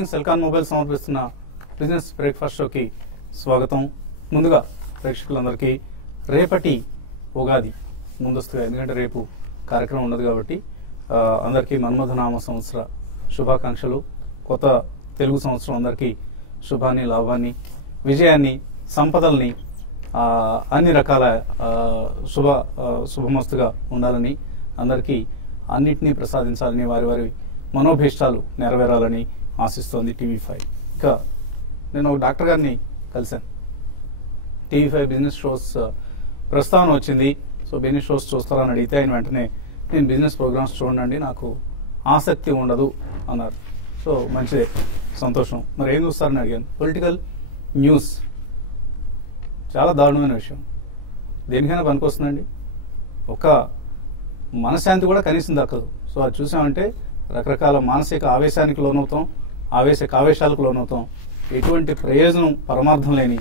Morning Celkon mobile సమర్పిస్తున్న business breakfast షోకి స్వాగతం. ముందుగా ప్రేక్షకులందరికీ రేపటి ఉగాది ముందస్తుగా, ఎందుకంటే రేపు కార్యక్రమం ఉండదు కాబట్టి అందరికీ మన్మథనామ సంవత్సర శుభాకాంక్షలు. కొత్త తెలుగు సంవత్సరం అందరికీ శుభాన్ని, లాభాన్ని, విజయాన్ని, సంపదల్ని, అన్ని రకాల శుభమస్తుగా ఉండాలని, అందరికీ అన్నిటినీ ప్రసాదించాలని, వారి వారి మనోభీష్టాలు నెరవేరాలని ఆశిస్తోంది TV5. ఇంకా నేను ఒక డాక్టర్ గారిని కలిశాను. TV5 బిజినెస్ షోస్ ప్రస్తావన వచ్చింది, సో బిజినెస్ షోస్ చూస్తారని అడిగితే ఆయన వెంటనే నేను బిజినెస్ ప్రోగ్రామ్స్ చూడండి, నాకు ఆసక్తి ఉండదు అన్నారు. సో మంచిదే, సంతోషం. మరి ఏం చూస్తారని అడిగాను. పొలిటికల్ న్యూస్ చాలా దారుణమైన విషయం. దేనికైనా పనికొస్తుందండి. ఒక మనశ్శాంతి కూడా కనీసం దక్కదు. సో అది చూసామంటే రకరకాల మానసిక ఆవేశానికి లోనవుతాం, ఆవేశాలకు లోనవుతాం. ఎటువంటి ప్రయోజనం, పరమార్థం లేని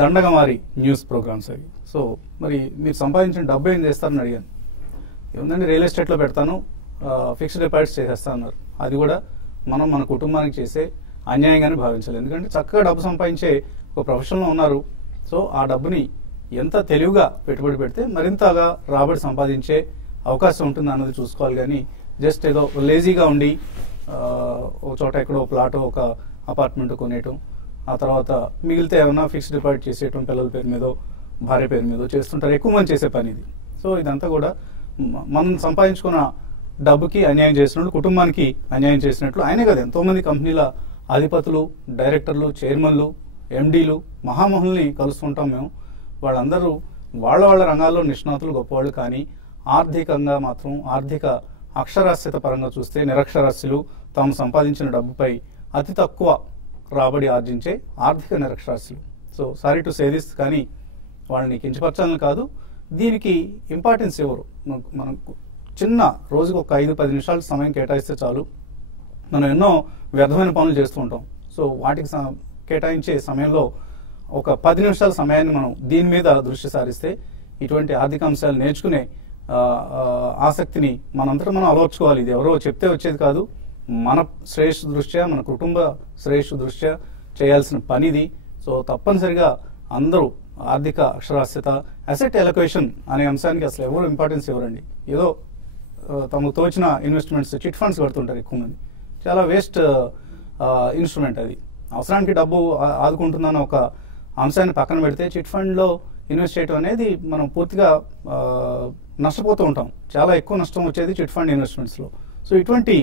దండగా మారి న్యూస్ ప్రోగ్రామ్స్ అవి. సో మరి మీరు సంపాదించిన డబ్బు ఏం చేస్తారని అడిగాను. ఏముందండి, రియల్ ఎస్టేట్లో పెడతాను, ఫిక్స్డ్ డిపాజిట్స్ చేసేస్తాను అన్నారు. అది కూడా మనం మన కుటుంబానికి చేసే అన్యాయంగానే భావించాలి. ఎందుకంటే చక్కగా డబ్బు సంపాదించే ఒక ప్రొఫెషన్లో ఉన్నారు. సో ఆ డబ్బుని ఎంత తెలివిగా పెట్టుబడి పెడితే మరింతగా రాబడి సంపాదించే అవకాశం ఉంటుంది అన్నది చూసుకోవాలి. కానీ జస్ట్ ఏదో లేజీగా ఉండి ఒక చోట ఎక్కడో ప్లాటో ఒక అపార్ట్మెంట్ కొనేయటం, ఆ తర్వాత మిగిలితే ఏమన్నా ఫిక్స్డ్ డిపాజిట్ చేసేయటం, పిల్లల పేరు మీదో భార్య పేరు మీదో చేస్తుంటారు. ఎక్కువ మంది చేసే పని ఇది. సో ఇదంతా కూడా మనం సంపాదించుకున్న డబ్బుకి అన్యాయం చేసినట్లు, కుటుంబానికి అన్యాయం చేసినట్లు. ఆయనే కదా ఎంతో మంది కంపెనీల అధిపతులు, డైరెక్టర్లు, చైర్మన్లు, ఎండీలు, మహామహుల్ని కలుస్తుంటాం మేము. వాళ్ళందరూ వాళ్ళ రంగాల్లో నిష్ణాతులు, గొప్పవాళ్ళు. కానీ ఆర్థికంగా మాత్రం, ఆర్థిక అక్షరాస్యత పరంగా చూస్తే నిరక్షరాస్యులు. తాము సంపాదించిన డబ్బుపై అతి తక్కువ రాబడి ఆర్జించే ఆర్థిక నిరక్షరాస్యులు. So sorry to say this, కానీ వాళ్ళని కించపరచాలని కాదు, దీనికి ఇంపార్టెన్స్ ఎవరు. మనం చిన్న రోజుకు ఒక 5-10 నిమిషాలు సమయం కేటాయిస్తే చాలు. మనం ఎన్నో వ్యర్థమైన పనులు చేస్తూ ఉంటాం. సో వాటికి కేటాయించే సమయంలో ఒక 10 నిమిషాల సమయాన్ని మనం దీని మీద దృష్టి సారిస్తే ఇటువంటి ఆర్థిక అంశాలు నేర్చుకునే ఆసక్తిని మనంతటా మనం అలవర్చుకోవాలి. ఇది ఎవరో చెప్తే వచ్చేది కాదు. మన శ్రేయస్సు దృష్ట్యా, మన కుటుంబ శ్రేయస్సు దృష్ట్యా చేయాల్సిన పనిది. సో తప్పనిసరిగా అందరూ ఆర్థిక అక్షరాస్యత, అసెట్ ఎలొకేషన్ అనే అంశానికి అసలు ఎవరు ఇంపార్టెన్స్ ఇవ్వరండి. ఏదో తమకు తోచిన ఇన్వెస్ట్మెంట్స్, చిట్ ఫండ్స్ కడుతుంటారు ఎక్కువ మంది. చాలా వేస్ట్ ఇన్స్ట్రుమెంట్ అది. అవసరానికి డబ్బు ఆదుకుంటుందన్న ఒక అంశాన్ని పక్కన పెడితే చిట్ ఫండ్లో ఇన్వెస్ట్ చేయడం అనేది మనం పూర్తిగా నష్టపోతూ ఉంటాం. చాలా ఎక్కువ నష్టం వచ్చేది చిట్ ఫండ్ ఇన్వెస్ట్మెంట్స్లో. సో ఇటువంటి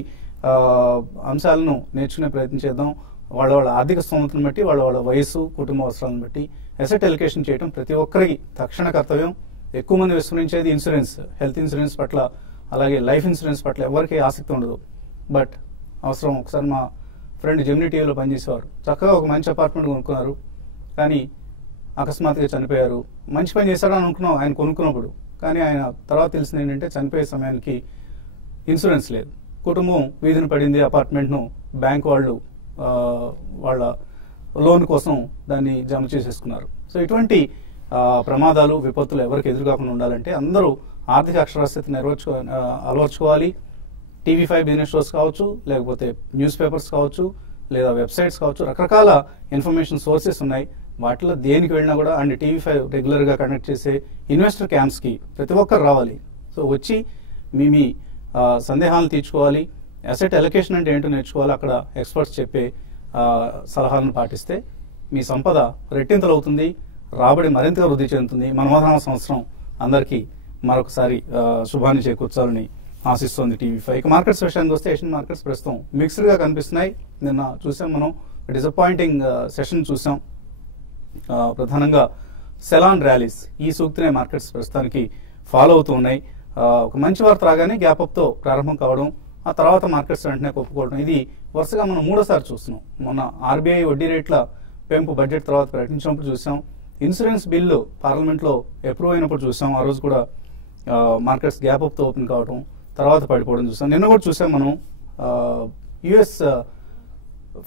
అంశాలను నేర్చుకునే ప్రయత్నం చేద్దాం. వాళ్ళ ఆర్థిక స్తోమతను బట్టి, వాళ్ళ వయసు, కుటుంబ అవసరాలను బట్టి అసెట్ ఎలొకేషన్ చేయడం ప్రతి ఒక్కరికి తక్షణ కర్తవ్యం. ఎక్కువ మంది విస్మరించేది ఇన్సూరెన్స్, హెల్త్ ఇన్సూరెన్స్ పట్ల, అలాగే లైఫ్ ఇన్సూరెన్స్ పట్ల ఎవరికి ఆసక్తి ఉండదు. బట్ అవసరం. ఒకసారి మా ఫ్రెండ్ జెమినీ టీవీలో పనిచేసేవారు. చక్కగా ఒక మంచి అపార్ట్మెంట్ కొనుక్కున్నారు, కానీ అకస్మాత్తుగా చనిపోయారు. మంచి పని చేశాడని అనుకున్నాం ఆయన కొనుక్కున్నప్పుడు. కానీ ఆయన తర్వాత తెలిసింది ఏంటంటే చనిపోయే సమయానికి ఇన్సూరెన్స్ లేదు. కుటుంబం వీధిని పడింది. అపార్ట్మెంట్ను బ్యాంక్ వాళ్ళు వాళ్ళ లోన్ కోసం దాన్ని జమ చేసేసుకున్నారు. సో ఇటువంటి ప్రమాదాలు, విపత్తులు ఎవరికి ఎదురుకాకుండా ఉండాలంటే అందరూ ఆర్థిక అక్షరాస్యతను అలవర్చుకోవాలి. TV5 బిజినెస్ షోస్ కావచ్చు, లేకపోతే న్యూస్ పేపర్స్ కావచ్చు, లేదా వెబ్సైట్స్ కావచ్చు, రకరకాల ఇన్ఫర్మేషన్ సోర్సెస్ ఉన్నాయి. వాటిలో దేనికి వెళ్ళినా కూడా అండ్ TV5 రెగ్యులర్గా కండక్ట్ చేసే ఇన్వెస్టర్ క్యాంప్స్కి ప్రతి ఒక్కరు రావాలి. సో వచ్చి మీ సందేహాలను తీర్చుకోవాలి. అసెట్ ఎలొకేషన్ అంటే ఏంటో నేర్చుకోవాలి. అక్కడ ఎక్స్పర్ట్స్ చెప్పే సలహాలను పాటిస్తే మీ సంపద రెట్టింతలు అవుతుంది, రాబడి మరింతగా వృద్ధి చెందుతుంది. మన్మథనామ సంవత్సరం అందరికీ మరొకసారి శుభాన్ని చేకూర్చాలని ఆశిస్తోంది TV5. ఇక మార్కెట్స్ విషయానికి వస్తే ఏషియన్ మార్కెట్స్ ప్రస్తుతం మిక్స్డ్గా కనిపిస్తున్నాయి. నిన్న చూసాం మనం, డిసప్పాయింటింగ్ సెషన్ చూసాం. ప్రధానంగా సెలాన్ ర్యాలీస్, ఈ సూక్తినే మార్కెట్స్ ప్రస్తుతానికి ఫాలో అవుతూ ఉన్నాయి. ఒక మంచి వార్త రాగానే గ్యాప్ అప్ తో ప్రారంభం కావడం, ఆ తర్వాత మార్కెట్స్ వెంటనే కొప్పుకోవడం, ఇది వరుసగా మనం 3వ చూస్తున్నాం. మొన్న RBI వడ్డీ రేట్ల పెంపు బడ్జెట్ తర్వాత ప్రకటించినప్పుడు చూసాం. ఇన్సూరెన్స్ బిల్లు పార్లమెంట్లో అప్రూవ్ అయినప్పుడు చూసాం. ఆ రోజు కూడా మార్కెట్స్ గ్యాప్ అప్ తో ఓపెన్ కావడం, తర్వాత పడిపోవడం చూసాం. నిన్న కూడా చూసాం మనం US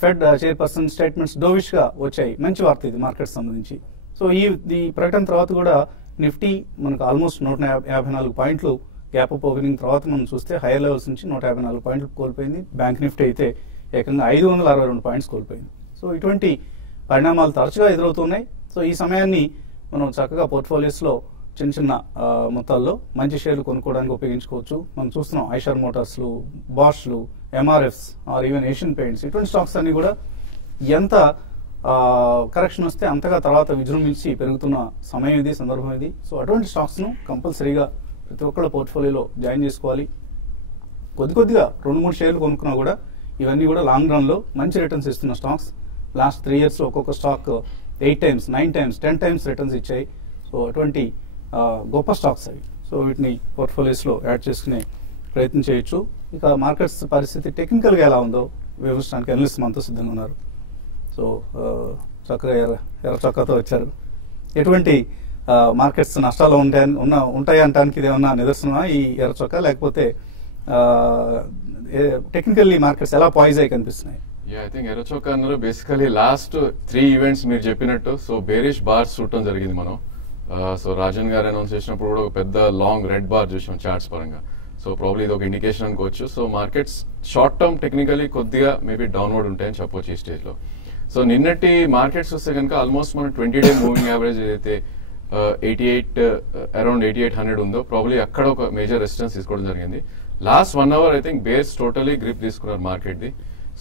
fed chairperson statements dovish గా వచ్చాయి. మంచి వార్త ఇది మార్కెట్స్ సంబంధించి. సో ఈ ప్రకటన తర్వాత కూడా నిఫ్టీ మనకు ఆల్మోస్ట్ 154 పాయింట్లు గ్యాప్ అప్ ఓపెనింగ్ తర్వాత మనం చూస్తే హైయర్ లెవెల్స్ నుంచి 154 పాయింట్లు కోల్పోయింది. బ్యాంక్ నిఫ్టీ అయితే ఏకంగా 562 పాయింట్స్ కోల్పోయింది. సో ఇటువంటి పరిణామాలు తరచుగా ఎదురవుతున్నాయి. సో ఈ సమయాన్ని మనం చక్కగా పోర్ట్ఫోలియోస్లో చిన్న చిన్న మొత్తాల్లో మంచి షేర్లు కొనుక్కోవడానికి ఉపయోగించుకోవచ్చు. మనం చూస్తున్నాం ఐషర్ మోటార్స్లు, బాష్లు, MRFs or even Asian Paints, ఇటువంటి స్టాక్స్ అన్ని కూడా ఎంత కరెక్షన్ వస్తే అంతగా తర్వాత విజృంభించి పెరుగుతున్న సమయం ఇది, సందర్భం ఇది. సో అటువంటి స్టాక్స్ను కంపల్సరీగా ప్రతి ఒక్కళ్ళ పోర్ట్ఫోలియోలో జాయిన్ చేసుకోవాలి. కొద్దిగా 2-3 షేర్లు కొనుక్కున్నా కూడా ఇవన్నీ కూడా లాంగ్ రన్లో మంచి రిటర్న్స్ ఇస్తున్న స్టాక్స్. లాస్ట్ 3 yearsలో ఒక్కొక్క stock 8 times, 9 times, 10 times returns ఇచ్చాయి. సో అటువంటి గొప్ప స్టాక్స్ అవి. సో వీటిని పోర్ట్ఫోలియోస్లో యాడ్ చేసుకునే ప్రయత్నం చేయొచ్చు. ఇక మార్కెట్స్ పరిస్థితి టెక్నికల్గా ఎలా ఉందో వివరించడానికి అనలిస్ట్ మనతో సిద్ధంగా ఉన్నారు. సో చక్కగా ఎర్ర చొక్కాతో వచ్చారు. ఎటువంటి మార్కెట్స్ నష్టాలు ఉంటాయి అంటానికి ఇదేమన్నా నిదర్శనమా ఈ ఎర్ర చొక్కా, లేకపోతే టెక్నికల్లీ మార్కెట్స్ ఎలా పాయిజ్ అయ్యి కనిపిస్తున్నాయి? ఐ థింక్ ఎర్ర చొక్కా అన్నారు బేసికలీ లాస్ట్ 3 ఈవెంట్స్ మీరు చెప్పినట్టు. సో బేరిష్ బార్స్ చూడటం జరిగింది మనం. సో రాజన్ గారు అనౌన్స్ చేసినప్పుడు కూడా ఒక పెద్ద లాంగ్ రెడ్ బార్ చూసాం చార్ట్స్ పరంగా. సో ప్రాబ్లీ ఇది ఒక ఇండికేషన్ అనుకోవచ్చు. So markets short term technically కొద్దిగా మేబీ డౌన్వర్డ్ ఉంటాయని చెప్పొచ్చు ఈ స్టేజ్ లో. సో నిన్నటి మార్కెట్స్ వస్తే కనుక ఆల్మోస్ట్ మన 20-day మూవింగ్ యావరేజ్ ఏదైతే 88 అరౌండ్ 8800 ఉందో ప్రాబ్లీ అక్కడ ఒక మేజర్ రెసిస్టెన్స్ తీసుకోవడం జరిగింది. Last 1 hour I think bears totally grip తీసుకున్నారు మార్కెట్ ది.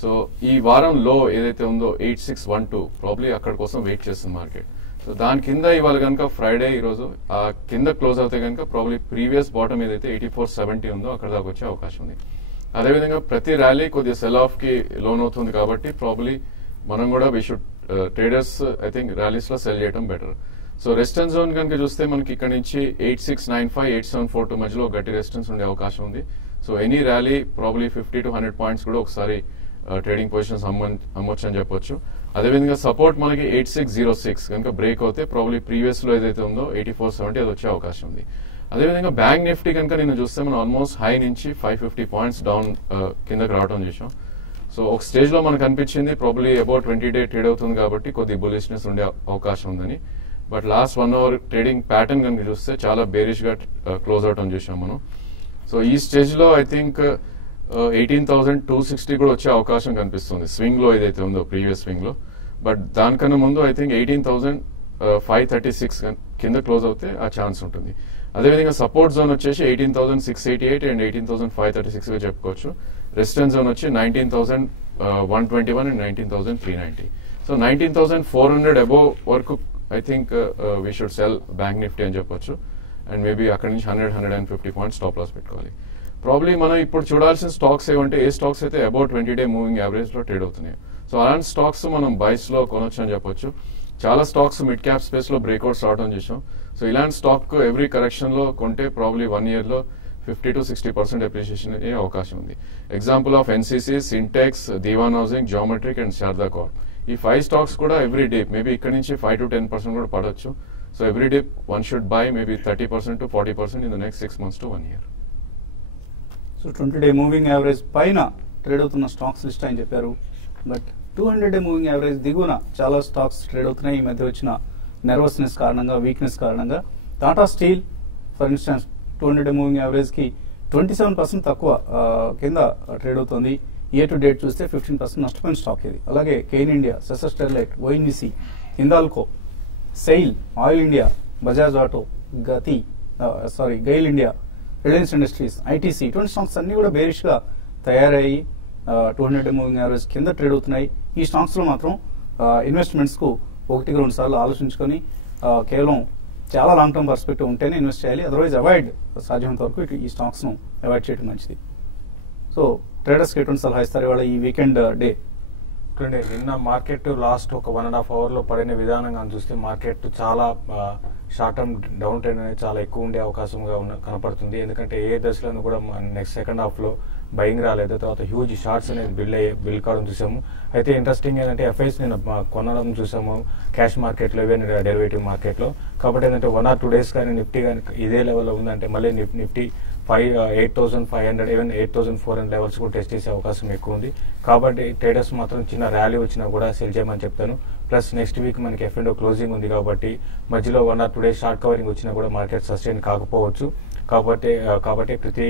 సో ఈ వారం లో ఏదైతే ఉందో 8612 ప్రాబ్లీ అక్కడ కోసం వెయిట్ చేస్తుంది మార్కెట్. సో దాని కింద ఇవాళ కనుక ఫ్రైడే ఈ రోజు ఆ కింద క్లోజ్ అవుతే కనుక ప్రాబ్లీ ప్రీవియస్ బాటమ్ ఏదైతే 8470 ఉందో అక్కడ దాకా వచ్చే అవకాశం ఉంది. అదేవిధంగా ప్రతి ర్యాలీ కొద్దిగా సెల్ ఆఫ్ కి లోన్ అవుతుంది కాబట్టి ప్రాబ్లీ మనం కూడా we should traders I think rallies లో సెల్ చేయడం బెటర్. సో రెసిస్టెన్స్ జోన్ కనుక చూస్తే మనకి ఇక్కడ నుంచి 8695, 8742 మధ్యలో గట్టి రెసిస్టెన్స్ ఉండే అవకాశం ఉంది. So any rally probably 50 to 100 points కూడా ఒకసారి ట్రేడింగ్ పొజిషన్స్ అమ్మొచ్చు అని చెప్పొచ్చు. అదేవిధంగా సపోర్ట్ మనకి 8606 కనుక బ్రేక్ అవుతే ప్రాబ్లీ ప్రీవియస్ లో ఏదైతే ఉందో 8470 అది వచ్చే అవకాశం ఉంది. అదేవిధంగా బ్యాంక్ నిఫ్టీ కనుక నేను చూస్తే మనం ఆల్మోస్ట్ హై నుంచి 550 పాయింట్స్ డౌన్ కిందకి రావడం చేసాం. సో ఒక స్టేజ్ లో మనకు అనిపించింది ప్రాబ్లీ అబౌట్ 20-day ట్రేడ్ అవుతుంది కాబట్టి కొద్ది బులిష్నెస్ ఉండే అవకాశం ఉందని. But last 1 hour trading pattern కనుక చూస్తే చాలా బేరిష్ గా క్లోజ్ అవటం చూసాం మనం. సో ఈ స్టేజ్ లో ఐ థింక్ 18,260 కూడా వచ్చే అవకాశం కనిపిస్తుంది స్వింగ్ లో ఏదైతే ఉందో ప్రీవియస్ స్వింగ్ లో. బట్ దానికన్నా ముందు ఐ థింక్ 18,536 కింద క్లోజ్ అవుతే ఆ ఛాన్స్ ఉంటుంది. అదేవిధంగా సపోర్ట్ జోన్ వచ్చేసి 18,688 అండ్ 18,536 గా చెప్పుకోవచ్చు. రెసిస్టెన్స్ జోన్ వచ్చి 19,121 అండ్ 19,390. సో 19,400 అబోవ్ వరకు I think we should cell bank Nifty అని చెప్పొచ్చు. అండ్ మేబీ అక్కడ నుంచి 100-150 పాయింట్స్ స్టాప్ లాస్ పెట్టుకోవాలి. ప్రాబ్లీ మనం ఇప్పుడు చూడాల్సిన స్టాక్స్ ఏమంటే ఏ స్టాక్స్ అయితే అబౌట్ 20-day మూవింగ్ యావరేజ్ లో ట్రేడ్ అవుతున్నాయి. సో అలాంటి స్టాక్స్ మనం బైస్ లో కొనొచ్చు అని చెప్పొచ్చు. చాలా స్టాక్స్ మిడ్ క్యాప్ స్పేస్ లో బ్రేక్అవుట్స్ రావడం చేసాం. సో ఇలాంటి స్టాక్ ఎవ్రీ కరెక్షన్ లో కొంటే ప్రాబ్లీ 1 year లో 50 to 60% అప్రిషియేషన్ అయ్యే అవకాశం ఉంది. Example of NCC, Sintex, Dewan housing, geometric and Sharada Corp. ఈ 5 స్టాక్స్ కూడా ఎవ్రీ డే మేబీ ఇక్కడ నుంచి 5 to 10% కూడా పడవచ్చు. So every day one should buy maybe 30% to 40% in the next 6 months to 1 year. So 20-day moving average పైన ట్రేడ్ అవుతున్న stocks list అని చెప్పారు. బట్ 200-day మూవింగ్ యావరేజ్ దిగువన చాలా స్టాక్స్ ట్రేడ్ అవుతున్నాయి. ఈ మధ్య వచ్చిన నెర్వస్నెస్ కారణంగా, వీక్నెస్ కారణంగా. Tata steel for instance 200-day moving average కి 27% తక్కువ కింద ట్రేడ్ అవుతుంది. ఇయర్ టు డేట్ చూస్తే 15% నష్టపోయిన స్టాక్ ఇది. అలాగే Cairn India, Sesa Sterlite, ONGC, Hindalco, SAIL, Oil India, Bajaj Auto, GAIL India, Reliance Industries, ITC, ఇటువంటి స్టాక్స్ అన్ని కూడా బేరిష్ గా తయారయ్యి 200-day మూవింగ్ యావరేజ్ కింద ట్రేడ్ అవుతున్నాయి. ఈ స్టాక్స్ లో మాత్రం ఇన్వెస్ట్మెంట్స్ కు 1-2 సార్లు ఆలోచించుకొని కేవలం చాలా లాంగ్ టర్మ్ పర్స్పెక్టివ్ ఉంటేనే ఇన్వెస్ట్ చేయాలి. అదర్వైజ్ అవాయిడ్ సాధ్యమైనంత వరకు ఈ స్టాక్స్ ను అవాయిడ్ చేయడం మంచిది. సో ట్రేడర్స్ కి ఎటువంటి సలహా ఇస్తారు ఇవాళ ఈ వీకెండ్ డే? నిన్న మార్కెట్ లాస్ట్ ఒక 1.5 hour లో పడిన విధానంగా చూస్తే మార్కెట్ చాలా షార్ట్ టర్మ్ డౌన్ ట్రెండ్ అనేది చాలా ఎక్కువ ఉండే అవకాశంగా కనపడుతుంది. ఎందుకంటే ఏ దశలో కూడా నెక్స్ట్ సెకండ్ హాఫ్ లో బయింగ్ రాలేదు, తర్వాత హ్యూజ్ షార్ట్స్ అనేది బిల్డ్ కావడం చూసాము. అయితే ఇంట్రెస్టింగ్ ఏంటంటే ఎఫ్ఐస్ నేను కొనడం చూసాము క్యాష్ మార్కెట్ లో, ఈవెన్ డెరివేటివ్ మార్కెట్ లో. కాబట్టి ఏంటంటే 1 or 2 days కానీ నిఫ్టీ కానీ ఇదే లెవెల్లో ఉందంటే మళ్ళీ నిఫ్టీ 8,500 ఈవెన్ 8,400 లెవెల్స్ కూడా టెస్ట్ చేసే అవకాశం ఎక్కువ ఉంది. కాబట్టి ట్రేడర్స్ మాత్రం చిన్న ర్యాలీ వచ్చినా కూడా సెల్ చేయమని చెప్తాను. ప్లస్ నెక్స్ట్ వీక్ మనకి F&O క్లోజింగ్ ఉంది కాబట్టి మధ్యలో 1 or 2 days షార్ట్ కవరింగ్ వచ్చినా కూడా మార్కెట్ సస్టైన్ కాకపోవచ్చు. కాబట్టి ప్రతి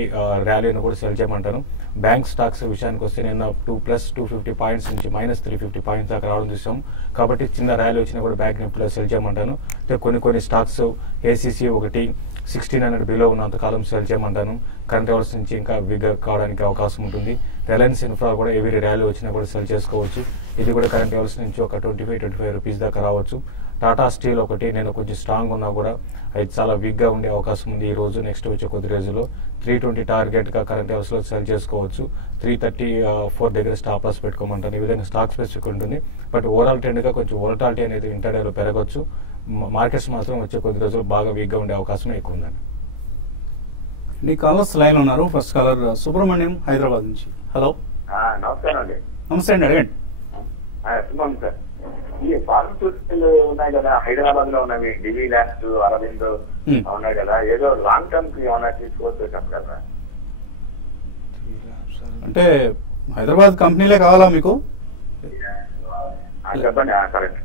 ర్యాలీని కూడా సెల్ చేయమంటాను. బ్యాంక్ స్టాక్స్ విషయానికి వస్తే నిన్న 2+250 పాయింట్స్ నుంచి -350 పాయింట్స్ దాకా రావడం చూసాం. కాబట్టి చిన్న ర్యాలీ వచ్చినా కూడా బ్యాంక్ నిఫ్టీలో సెల్ చేయమంటాను. కొన్ని స్టాక్స్ ఏసీసీ ఒకటి 1600 బిలో ఉన్నంతకాలం సెల్ చేయమంటాను. కరెంట్ అవర్స్ నుంచి ఇంకా బిగ్గర్ కావడానికి అవకాశం ఉంటుంది. రిలయన్స్ ఇన్ఫ్రా కూడా ఎవరి ర్యాలీ వచ్చినా కూడా సెల్ చేసుకోవచ్చు. ఇది కూడా కరెంట్ అవర్స్ నుంచి ఒక 25 రూపీస్ దాకా రావచ్చు. టాటా స్టీల్ ఒకటి నేను కొంచెం స్ట్రాంగ్ ఉన్నా కూడా అది చాలా వీక్గా ఉండే అవకాశం ఉంది ఈ రోజు. నెక్స్ట్ వచ్చే కొద్ది రోజుల్లో 320 టార్గెట్గా కరెంట్ అవర్స్లో సెల్ చేసుకోవచ్చు. 334 దగ్గర స్టాప్ లాస్ పెట్టుకోమంటాను. ఈ విధంగా స్టాక్ స్పెసిఫిక్ ఉంటుంది. బట్ ఓవరాల్ ట్రెండ్గా కొంచెం వోలటాలిటీ అనేది ఇంటర్డేలో పెరగవచ్చు. మార్కెట్స్ మాత్రం వచ్చే కొద్ది రోజులు బాగా వీక్గా ఉండే అవకాశం ఎక్కువ ఉందండి. నీ కాలర్స్ లైన్ ఉన్నారు. ఫస్ట్ కాలర్ సుబ్రహ్మణ్యం హైదరాబాద్ నుంచి. హలో, నమస్కారం అండి. నమస్తే అండి, అడగండి. సార్, ఈ ఫార్మస్యూటికల్ ఉన్నాయి కదా, హైదరాబాద్ లో ఉన్నవి, డివి ల్యాబ్స్, అరవింద్ ఉన్నాయి కదా, ఏదో లాంగ్ టర్మ్ కి ఏమైనా తీసుకోవచ్చు కదా? అంటే హైదరాబాద్ కంపెనీలే కావాలా మీకు? చెప్పండి. కరెక్ట్.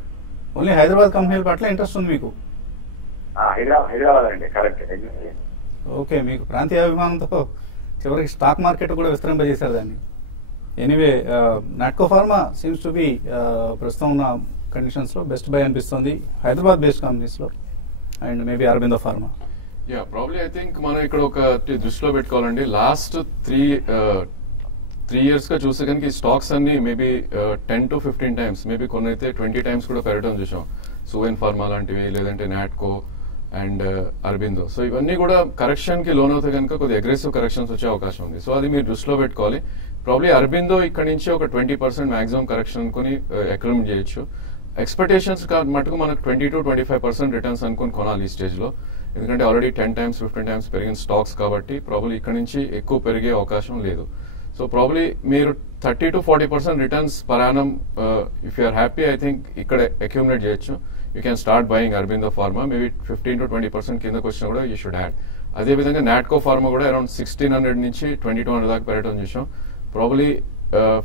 ఓన్లీ హైదరాబాద్ కంపెనీల పట్ల ఇంట్రెస్ట్ ఉంది మీకు? హైదరాబాద్ అండి, కరెక్ట్. ఓకే, మీకు ప్రాంతీయ అభిమానంతో చివరికి స్టాక్ మార్కెట్ కూడా విస్తరింపజేశారు దాన్ని. Anyway, Natco pharma seems to be ప్రస్తుతం ఉన్న కండిషన్స్ లో బెస్ట్ బై అనిపిస్తుంది హైదరాబాద్ బేస్డ్ కంపెనీస్ లో, and maybe Aurobindo pharma. Probably I think మనం ఇక్కడ ఒక దృష్టిలో పెట్టుకోవాలండి. లాస్ట్ 3 years గా చూస్తే కనుక ఈ స్టాక్స్ అన్ని మేబీ 10 to 15 times, మేబీ కొన్ని అయితే 20 times కూడా పెరగడం చూసాం. సువెన్ ఫార్మా లాంటివి, లేదంటే నాట్కో అండ్ అరబిందో. సో ఇవన్నీ కూడా కరెక్షన్ కి లోన్ అవుతాయి కనుక కొద్దిగా అగ్రెసివ్ కరెక్షన్స్ వచ్చే అవకాశం ఉంది. సో అది మీరు దృష్టిలో పెట్టుకోవాలి. ప్రాబ్లీ అరబిందో ఇక్కడ నుంచి ఒక 20% మాక్సిమం కరెక్షన్ అనుకుని ఎక్స్పెరిమెంట్ చేయొచ్చు. ఎక్స్పెక్టేషన్స్ మటుకు మనకు 20 to 25% రిటర్న్స్ అనుకుని కొనాలి ఈ స్టేజ్ లో. ఎందుకంటే ఆల్రెడీ 10 times 15 times పెరిగిన స్టాక్స్ కాబట్టి ప్రాబ్లీ ఇక్కడ నుంచి ఎక్కువ పెరిగే అవకాశం లేదు. సో ప్రాబ్లీ మీరు 30 to 40% returns per annum if you're happy, I think ఇక్కడ అక్యూములేట్ చేయొచ్చు. You can start buying Aurobindo pharma. Maybe 15 to 20% కిందకు వచ్చినా కూడా యూ షుడ్ యాడ్. అదేవిధంగా నాట్కో ఫార్మా కూడా అరౌండ్ 1600 నుంచి 2200 దాకా పెరగడం చూసాం. ప్రాబ్లీ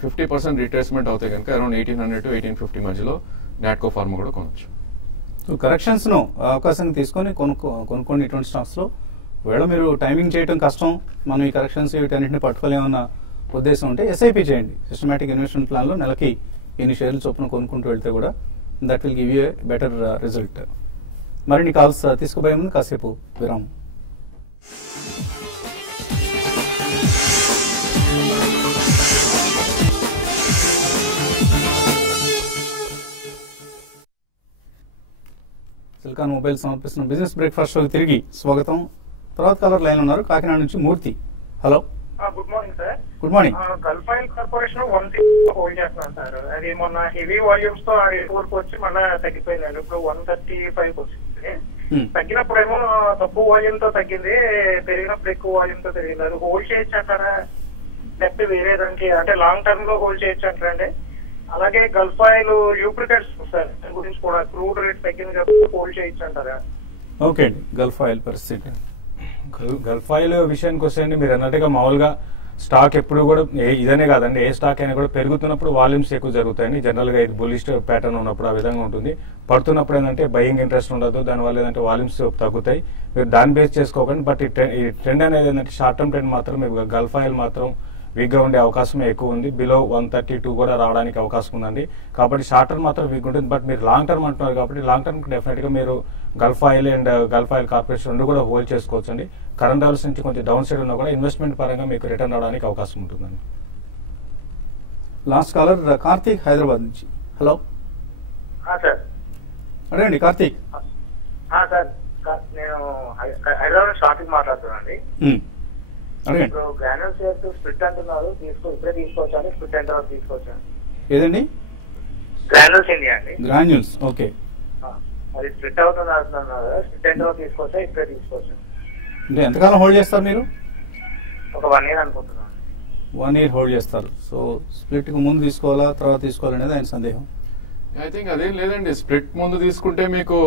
50% రిట్రేస్మెంట్ అవుతాయి కనుక అరౌండ్ 1800 to 1850 మధ్యలో నాట్కో ఫార్మా కూడా కొనవచ్చు. కరెక్షన్స్ ను అవకాశం తీసుకొని కొనుక్కోండి ఇటువంటి స్టాక్స్ లో. ఒకవేళ మీరు టైమింగ్ చేయడం కష్టం, మనం ఈ కరెక్షన్స్ వీటన్నింటిని పట్టుకోలేమన్న ఉద్దేశం ఉంటే ఎస్ఐపి చేయండి. సిస్టమేటిక్ ఇన్వెస్ట్మెంట్ ప్లాన్ లో నెలకి ఎన్ని షేర్లు చొప్పున కొనుక్కుంటూ వెళ్తే కూడా that will give you a better result. మరిన్ని కాల్స్ తీసుకుపోయే ముందు కాసేపు విరామం. సిలికాన్ మొబైల్ సమర్పిస్తున్న బిజినెస్ బ్రేక్ఫాస్ట్ షోకి తిరిగి స్వాగతం. తర్వాత కాలర్ లైన్ ఉన్నారు, కాకినాడ నుంచి Murthy. Hello, good morning sir. Good morning. Gulf Oil Corporation 160 hold చేస్తున్నాను సార్. అది మొన్న హెవీ వాల్యూమ్స్ తో 84 వచ్చి మళ్ళీ తగ్గిపోయిందండి. ఇప్పుడు 135 వచ్చింది. తగ్గినప్పుడేమో తక్కువ వాల్యూమ్ తో తగ్గింది, పెరిగినప్పుడు ఎక్కువ వాల్యూమ్ తో పెరిగింది. అది హోల్డ్ చేయొచ్చు అంటారా, లేకపోతే వేరే దానికి అంటే లాంగ్ టర్మ్ లో హోల్డ్ చేయొచ్చు అంటారండి? అలాగే గల్ఫ్ ఆయిల్ లూబ్రికెంట్స్ సార్ గురించి కూడా క్రూడ్ రేట్ తగ్గింది కాబట్టి హోల్డ్ చేయొచ్చు అంటారా? ఓకే అండి, గల్ఫ్ ఆయిల్ పరిస్థితి. గల్ఫ్ ఆయిల్ విషయానికి వస్తే మీరు అన్నట్టుగా మామూలుగా స్టాక్ ఎప్పుడు కూడా ఇదనే కాదండి, ఏ స్టాక్ అయినా కూడా పెరుగుతున్నప్పుడు వాల్యూమ్స్ ఎక్కువ జరుగుతాయండి. జనరల్ గా ఇది బుల్లిష్ ప్యాటర్న్ ఉన్నప్పుడు ఆ విధంగా ఉంటుంది. పడుతున్నప్పుడు ఏంటంటే బయింగ్ ఇంట్రెస్ట్ ఉండదు, దానివల్ల ఏంటంటే వాల్యూమ్స్ తగ్గుతాయి. మీరు దాన్ని బేస్ చేసుకోకండి. బట్ ఈ ట్రెండ్ అనేది ఏంటంటే షార్ట్ టర్మ్ ట్రెండ్ మాత్రం మీకు గల్ఫ్ ఆయిల్ మాత్రం వీక్ గా ఉండే అవకాశం ఎక్కువ ఉంది. బిలో 132 కూడా రావడానికి అవకాశం ఉందండి. కాబట్టి షార్ట్ టర్మ్ మాత్రం వీక్ ఉంటుంది. బట్ మీరు లాంగ్ టర్మ్ అంటున్నారు కాబట్టి లాంగ్ టర్మ్ డెఫినెట్ గా మీరు Gulf oil and Gulf Oil corporation రెండు కూడా హోల్డ్ చేసుకోవచ్చు అండి. కరెంట్ లెవెల్స్ నుంచి కొంచెం డౌన్ సైడ్ ఉన్నా కూడా ఇన్వెస్ట్మెంట్ పరంగా మీకు రిటర్న్ రావడానికి అవకాశం ఉంటుందండి. లాస్ట్ కాలర్ కార్తీక్ హైదరాబాద్ నుంచి. Hello sir. అడగండి కార్తీక్. సార్, నేను హైదరాబాద్ షాపింగ్ మాట్లాడుతున్నానండి. ఇప్పుడు గ్రాన్యూల్ షేర్స్ స్ప్లిట్ అంటున్నారు, ఇప్పుడే తీసుకోవచ్చా అండి? స్ప్లిట్ ఎంత వరకు తీసుకోవచ్చా? ఏదండి? గ్రాన్యూల్స్ ఇండియా అండి. Granules, okay. అది స్ప్లిట్ అవుతుంది అంటున్నారు, స్ప్లిట్ ఎంత వరకు తీసుకోవచ్చా, ఇప్పుడే తీసుకోవచ్చా? అంటే ఎంతకాలం హోల్డ్ చేస్తారు మీరు? ఒక 1 year అనుకుంటున్నాను. 1 year హోల్డ్ చేస్తారు. సో స్ప్లిట్ కు ముందు తీసుకోవాలా తర్వాత తీసుకోవాలనేది ఆయన సందేహం. ఐ థింక్ అదేం లేదండి. స్ప్లిట్ ముందు తీసుకుంటే మీకు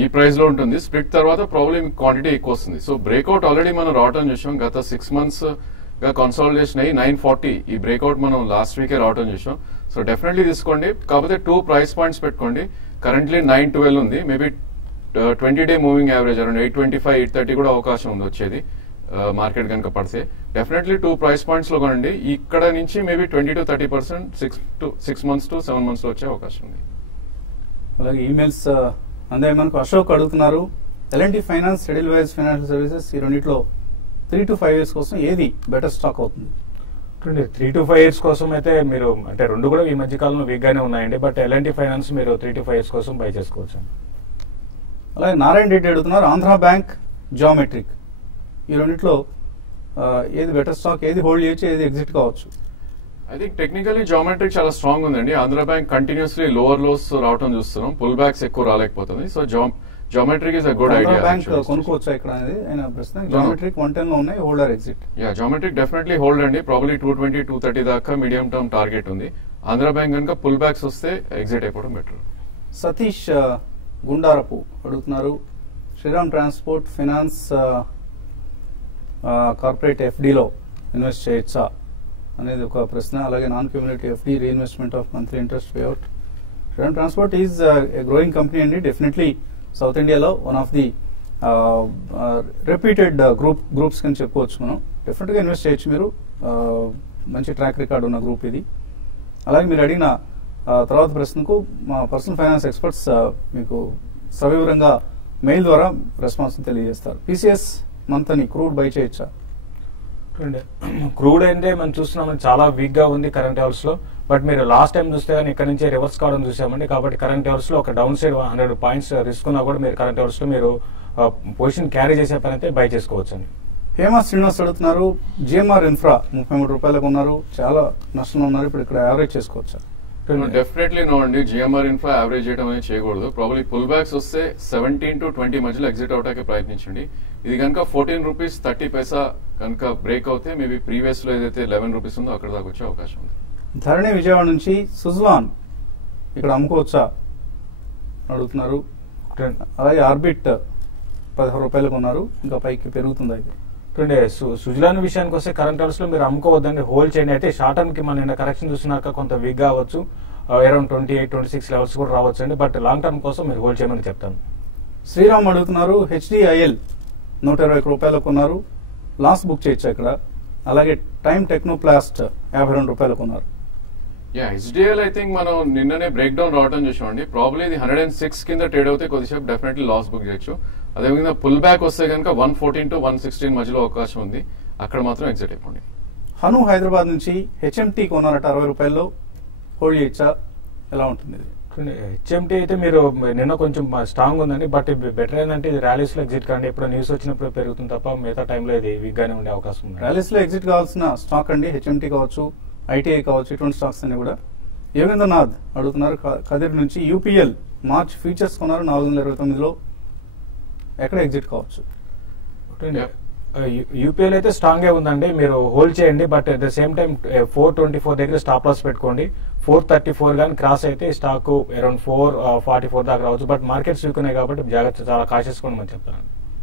ఈ ప్రైస్ లో ఉంటుంది. స్ప్లిట్ తర్వాత ప్రాబ్లమ్ క్వాంటిటీ ఎక్కువ వస్తుంది. సో బ్రేక్అవుట్ ఆల్రెడీ మనం రావటం చూసాం. గత 6 months గా కన్సాలిడేషన్ అయ్యి 940 ఈ బ్రేక్అవుట్ మనం లాస్ట్ వీకే రావటం చూసాం. సో డెఫినెట్లీ తీసుకోండి. కాకపోతే 2 price points పెట్టుకోండి. కరెంట్లీ 912 ఉంది. Maybe 20-day moving average around 825, 830 కూడా అవకాశం ఉంది వచ్చేది మార్కెట్ కనుక పడితే. డెఫినెట్లీ 2 price points లో కొనండి. ఇక్కడ నుంచి maybe 20 to 30% 6 months to 7 months లో వచ్చే అవకాశం ఉంది. అలాగే ఈమెయిల్స్ అందే మనకు అశోక్ అడుగుతున్నారు, LNT finance, schedule wise financial services ఈ రెండిట్లో 3 to 5 years కోసం ఏది బెటర్ స్టాక్ అవుతుంది? 3 to 5 years కోసం అయితే మీరు అంటే రెండు కూడా ఈ మధ్య కాలంలో వీక్ గానే ఉన్నాయండి. బట్ ఎల్ఎన్టీ ఫైనాన్స్ మీరు 3 to 5 years కోసం బై చేసుకోవచ్చు. అలాగే నారాయణ రెడ్డి అడుగుతున్నారు, ఆంధ్ర బ్యాంక్, జియోమెట్రిక్ ఈ రెండిట్లో ఏది బెటర్ స్టాక్, ఏది హోల్డ్ చేయొచ్చు, ఏది ఎగ్జిట్ కావచ్చు? ఐ థింక్ టెక్నికల్లీ జియోమెట్రిక్ చాలా స్ట్రాంగ్ ఉందండి. Andhra bank continuously lower lows రావడం చూస్తున్నాం, పుల్ బ్యాక్స్ ఎక్కువ రాలేకపోతుంది. So Geometric is a good idea. Bank కొనుక్కోవచ్చా ఇక్కడ అనేది ఆయన ప్రశ్న. జియోమెట్రిక్ 110 లో ఉన్నాయి, hold or exit? Geometric definitely hold అండి. ప్రాబ్లీ 220, 230 దాకా మీడియం టర్మ్ టార్గెట్ ఉంది. ఆంధ్ర బ్యాంక్ కనుక పుల్ బ్యాక్స్ వస్తే ఎగ్జిట్ అయిపోవడం బెటర్. సతీష్ గుండారపు అడుగుతున్నారు, శ్రీరామ్ ట్రాన్స్పోర్ట్ ఫైనాన్స్ కార్పొరేట్ ఎఫ్డీలో ఇన్వెస్ట్ చేయొచ్చా అనేది ఒక ప్రశ్న. అలాగే non cumulative FD, reinvestment of monthly interest payout. Shriram transport is a growing company అండి. డెఫినెట్లీ సౌత్ ఇండియాలో one of the reputed groups కింద చెప్పుకోవచ్చు మనం. డెఫినెట్గా ఇన్వెస్ట్ చేయొచ్చు మీరు, మంచి ట్రాక్ రికార్డ్ ఉన్న గ్రూప్ ఇది. అలాగే మీరు అడిగిన తర్వాత ప్రశ్నకు మా పర్సనల్ ఫైనాన్స్ ఎక్స్పర్ట్స్ మీకు సవివరంగా మెయిల్ ద్వారా రెస్పాన్స్ తెలియజేస్తారు. పీసీఎస్ మంతని క్రూడ్ బై చేయొచ్చా? క్రూడ్ అంటే మనం చూస్తున్నాం చాలా వీక్ గా ఉంది కరెంట్ అవర్స్ లో. బట్ మీరు లాస్ట్ టైం చూస్తే కానీ ఇక్కడ నుంచి రివర్స్ కావడం చూసామండి. కాబట్టి కరెంట్ అవర్స్ లో ఒక డౌన్ సైడ్ 100 points రిస్క్ ఉన్నా కూడా మీరు కరెంట్ అవర్స్ లో మీరు పొజిషన్ క్యారీ చేసే పని అయితే బై చేసుకోవచ్చు అండి. హేమా శ్రీనివాస్ అడుగుతున్నారు, జిఎంఆర్ ఇన్ఫ్రా 33 రూపాయలకు ఉన్నారు, చాలా నష్టంలో ఉన్నారు, ఇప్పుడు ఇక్కడ యావరేజ్ చేసుకోవచ్చా? డెఫినెట్లీ నో అండి. జిఎంఆర్ ఇన్ఫ్రా యావరేజ్ చేయడం అనేది చేయకూడదు. ప్రాబ్లీ పుల్ బ్యాక్స్ వస్తే 17 to 20 మధ్యలో ఎగ్జిట్ అవటానికి ప్రయత్నించండి. ఇది కనుక 14 రూపీస్ 30 పైసా కనుక బ్రేక్ అవుతే మేబీ ప్రీవియస్ లో ఏదైతే 11 రూపీస్ ఉందో అక్కడ దాకా వచ్చే అవకాశం ఉంది. ధరణి విజయవాడ నుంచి సుజలాన్ ఇక్కడ అమ్ముకోవచ్చా అడుగుతున్నారు. అలాగే ఆర్బిట్ 16 రూపాయలకు ఉన్నారు, ఇంకా పైకి పెరుగుతుంది. అయితే సుజలాన్ విషయానికి వస్తే కరెంట్ అవర్స్ లో మీరు అమ్ముకోవద్దండి, హోల్డ్ చేయండి. అయితే షార్ట్ టర్మ్ కి మన కరెక్షన్ చూసినాక కొంత వీక్ గా అవ్వచ్చు, అరౌండ్ 28, 26 లెవెల్స్ కూడా రావచ్చు అండి. బట్ లాంగ్ టర్మ్ కోసం మీరు హోల్డ్ చేయమని చెప్తాను. శ్రీరామ్ అడుగుతున్నారు, హెచ్డిఐఎల్ 120 రూపాయలకు ఉన్నారు, లాస్ బుక్ చేయొచ్చు ఇక్కడ. అలాగే టైమ్ టెక్నోప్లాస్ట్ 52 రూపాయలకు ఉన్నారు. హెచ్డిఎల్ ఐ థింక్ మనం నిన్ననే బ్రేక్ డౌన్ రావడం చూసామండి. ప్రాబ్లీ ఇది 106 కింద ట్రేడ్ అవుతే కొద్దిసేపు డెఫినెట్లీ లాస్ బుక్ చేయొచ్చు. అదేవిధంగా పుల్ బ్యాక్ వస్తే కనుక 114 to 116 మధ్యలో అవకాశం ఉంది, అక్కడ మాత్రం ఎగ్జిట్ అయిపోండి. హను హైదరాబాద్ నుంచి హెచ్ఎంటీ కొన్నారట 60 రూపాయల్లో, హోల్డ్ చేయొచ్చా, ఎలా ఉంటుంది? హెచ్ఎంటీ అయితే మీరు నిన్న కొంచెం స్ట్రాంగ్ ఉందండి. బట్ బెటర్ ఏంటంటే ఇది ర్యాలీస్ లో ఎగ్జిట్ కానీ ఎప్పుడు న్యూస్ వచ్చినప్పుడు పెరుగుతుంది తప్ప మిగతా టైంలో ఇది వీక్ గానే ఉండే అవకాశం ఉంది. ర్యాలీస్ లో ఎగ్జిట్ కావాల్సిన స్టాక్ అండి, హెచ్ఎంటీ కావచ్చు, ఐటీఐ కావచ్చు, ఇటువంటి స్టాక్స్ అన్ని కూడా. యోగేంద్రనాథ్ అడుగుతున్నారు కదిర్ నుంచి, యూపీఎల్ మార్చ్ ఫ్యూచర్స్ కొన్నారు 429లో, ఎక్కడ ఎగ్జిట్ కావచ్చు? యూపీఎల్ అయితే స్ట్రాంగ్ గా ఉందండి, మీరు హోల్డ్ చేయండి. But at the same time 424 దగ్గర స్టాప్ లాస్ పెట్టుకోండి. 434 కానీ క్రాస్ అయితే స్టాక్ అరౌండ్ 444 దాకా రావచ్చు. బట్ మార్కెట్స్ వీక్ ఉన్నాయి కాబట్టి జాగ్రత్త, చాలా కాషియస్ గా మనం చెప్తాను.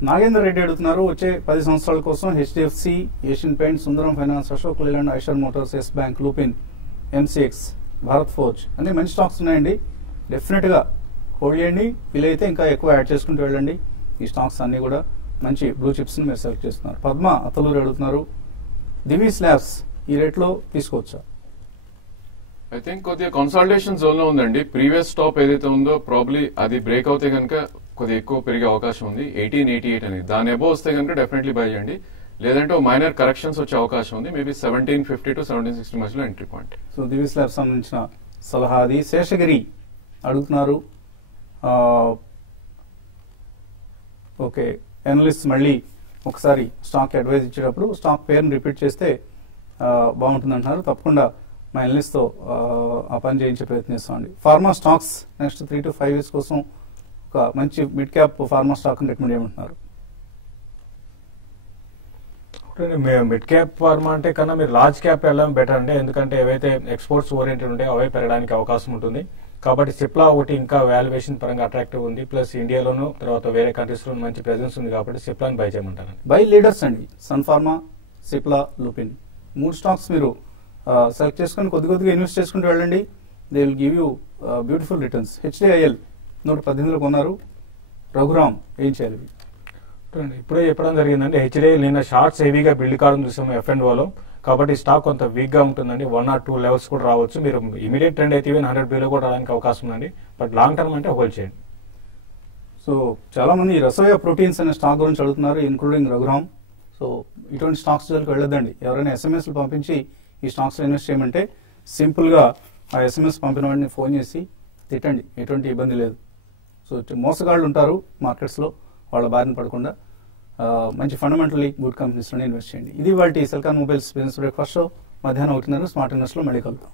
నాగేందర్ రెడ్డి అడుగుతున్నారు, వచ్చే 10 సంవత్సరాల కోసం HDFC, Asian Paint, Sundaram Finance, Ashok Leyland, Eicher Motors, Yes Bank, Lupin, MCX, Bharat Forge అన్ని మంచి స్టాక్స్ ఉన్నాయండి. డెఫినెట్ గా హోల్డ్ చేయండి, వీలైతే ఇంకా ఎక్కువ యాడ్ చేసుకుంటూ వెళ్ళండి. ఈ స్టాక్స్ అన్ని కూడా మంచి బ్లూ చిప్స్ ని మీరు సెలెక్ట్ చేస్తున్నారు. పద్మ అతలూరు అడుగుతున్నారు, దివి స్లాబ్స్ ఈ రేట్లో తీసుకోవచ్చా? ఐ థింక్ కొద్దిగా కన్సాలిడేషన్ జోన్ లో ఉందండి. ప్రీవియస్ టాప్ ఏదైతే ఉందో ప్రాబ్లీ అది బ్రేక్ అవుతే కనుక కొద్దిగా ఎక్కువ పెరిగే అవకాశం ఉంది. 1888 అని దాని అబోవ్ వస్తే కనుక డెఫినెట్లీ బై చేయండి. లేదంటే మైనర్ కరెక్షన్స్ వచ్చే అవకాశం ఉంది. మేబీ 1750 to 1760 మధ్యలో entry point. So Divi slab సంబంధించిన సలహా అది. శేషగిరి అడుగుతున్నారు, ఓకే అనలిస్ట్ మళ్ళీ ఒకసారి స్టాక్ అడ్వైజ్ ఇచ్చేటప్పుడు స్టాక్ పేరుని రిపీట్ చేస్తే బాగుంటుంది అంటున్నారు. తప్పకుండా మా అనలిస్ట్తో ఆ పని చేయించే ప్రయత్నిస్తామండి. Pharma stocks next 3 to 5 years కోసం ఒక మంచి mid cap pharma stock recommend చేయమంటున్నారు. మిడ్ క్యాప్ ఫార్మా అంటే కన్నా మీరు లార్జ్ క్యాప్ వెళ్ళడం బెటర్ అండి. ఎందుకంటే ఏవైతే ఎక్స్పోర్ట్స్ ఓరియంటెడ్ ఉంటాయో అవే పెరగడానికి అవకాశం ఉంటుంది. కాబట్టి సిప్లా ఒకటి ఇంకా వాల్యుయేషన్ పరంగా అట్రాక్టివ్ ఉంది. ప్లస్ ఇండియాలోను తర్వాత వేరే కంట్రీస్ లో మంచి ప్రెజెన్స్ ఉంది కాబట్టి సిప్లాని బై చేయమంటారు. బై లీడర్స్ అండి, Sun Pharma, Cipla, Lupin 3 stocks మీరు సెలెక్ట్ చేసుకుని కొద్దిగా ఇన్వెస్ట్ చేసుకుంటూ వెళ్ళండి. They will give you beautiful returns. HDIL 118లో కొన్నారు, రఘురామ్ ఏం చేయాలి? ఇప్పుడే చెప్పడం జరిగిందండి, హెచ్డిఐ నిన్న షార్ట్స్ హెవీగా బిల్డ్ కావడం చూసాము F&Oలో. కాబట్టి స్టాక్ కొంత వీక్ గా ఉంటుందండి. 1 or 2 లెవెల్స్ కూడా రావచ్చు. మీరు ఇమీడియట్ ట్రెండ్ అయితే ఈవెన్ 100 బిలో కూడా రావడానికి అవకాశం ఉందండి. బట్ లాంగ్ టర్మ్ అంటే హోల్డ్ చేయండి. సో చాలా మంది రసోయ ప్రోటీన్స్ అనే స్టాక్ గురించి అడుగుతున్నారు, ఇంక్లూడింగ్ రఘురామ్. సో ఇటువంటి స్టాక్స్ జోలికి వెళ్ళొద్దండి. ఎవరైనా ఎస్ఎంఎస్లు పంపించి ఈ స్టాక్స్ ఇన్వెస్ట్ చేయమంటే సింపుల్గా ఆ ఎస్ఎంఎస్ పంపిన వాడిని ఫోన్ చేసి తిట్టండి, ఎటువంటి ఇబ్బంది లేదు. సో మోసగాళ్ళు ఉంటారు మార్కెట్స్లో, వాళ్ళ బారిన పడకుండా మంచి ఫండమెంటలీ గుడ్ కంపెనీస్లోనే ఇన్వెస్ట్ చేయండి. ఇది వాటి Celkon mobiles business breakfast show. మధ్యాహ్నం 1:30 స్మార్ట్ ఇన్వెస్ట్లో మళ్ళీ కలుద్దాం.